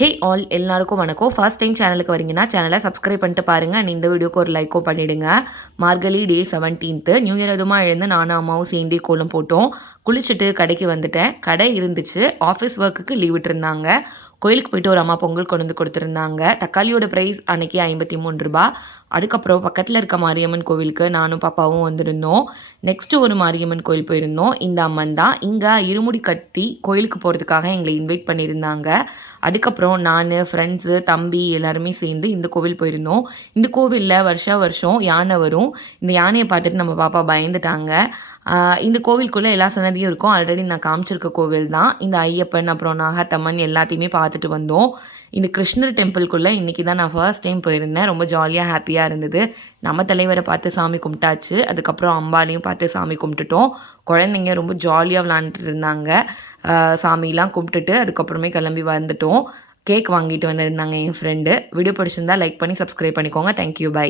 Hey all எல்லாருக்கும் வணக்கம். First time சேனலுக்கு வரீங்கன்னா சேனலை சப்ஸ்கிரைப் பண்ணிட்டு பாருங்கள். அண்ட் இந்த வீடியோக்கு ஒரு லைக்கோ பண்ணிவிடுங்க. மார்கழி டே 17th நியூ இயர் எதுவுமா எழுந்து நானும் அம்மாவும் சேர்ந்தே கோலம் போட்டோம். குளிச்சுட்டு கடைக்கு வந்துட்டேன். கடை இருந்துச்சு, ஆஃபீஸ் ஒர்க்குக்கு லீவ் விட்டுருந்தாங்க. கோயிலுக்கு போயிட்டு ஒரு அம்மா பொங்கல் கொண்டு வந்து கொடுத்துருந்தாங்க. தக்காளியோட ப்ரைஸ் அன்றைக்கி 53 ரூபா. அதுக்கப்புறம் பக்கத்தில் இருக்க மாரியம்மன் கோவிலுக்கு நானும் பாப்பாவும் வந்திருந்தோம். நெக்ஸ்ட்டு ஒரு மாரியம்மன் கோயில் போயிருந்தோம். இந்த அம்மன் தான் இங்கே இருமுடி கட்டி கோயிலுக்கு போகிறதுக்காக எங்களை இன்வைட் பண்ணியிருந்தாங்க. அதுக்கப்புறம் நான், ஃப்ரெண்ட்ஸு, தம்பி எல்லாருமே சேர்ந்து இந்த கோவில் போயிருந்தோம். இந்த கோவிலில் வருஷம் யானை வரும். இந்த யானையை பார்த்துட்டு நம்ம பாப்பா பயந்துட்டாங்க. இந்த கோவிலுக்குள்ளே எல்லா சன்னதியும் இருக்கும். ஆல்ரெடி நான் காமிச்சிருக்க கோவில் தான். இந்த ஐயப்பன் அப்புறம் நாகத்தம்மன் எல்லாத்தையுமே பார்த்துட்டு வந்தோம். இந்த கிருஷ்ணர் டெம்பிள்குள்ளே இன்றைக்கி தான் நான் ஃபர்ஸ்ட் டைம் போயிருந்தேன். ரொம்ப ஜாலியாக ஹாப்பியாக இருந்தது. நம்ம தலைவரை பார்த்து சாமி கும்பிட்டாச்சு. அதுக்கப்புறம் அம்பாலையும் பார்த்து சாமி கும்பிட்டுட்டோம். குழந்தைங்க ரொம்ப ஜாலியாக விளாண்டுட்டு இருந்தாங்க. சாமிலாம் கும்பிட்டுட்டு அதுக்கப்புறமே கிளம்பி வந்துட்டோம். கேக் வாங்கிட்டு வந்திருந்தாங்க என் ஃப்ரெண்டு. வீடியோ பிடிச்சிருந்தா லைக் பண்ணி சப்ஸ்கிரைப் பண்ணிக்கோங்க. Thank you, by.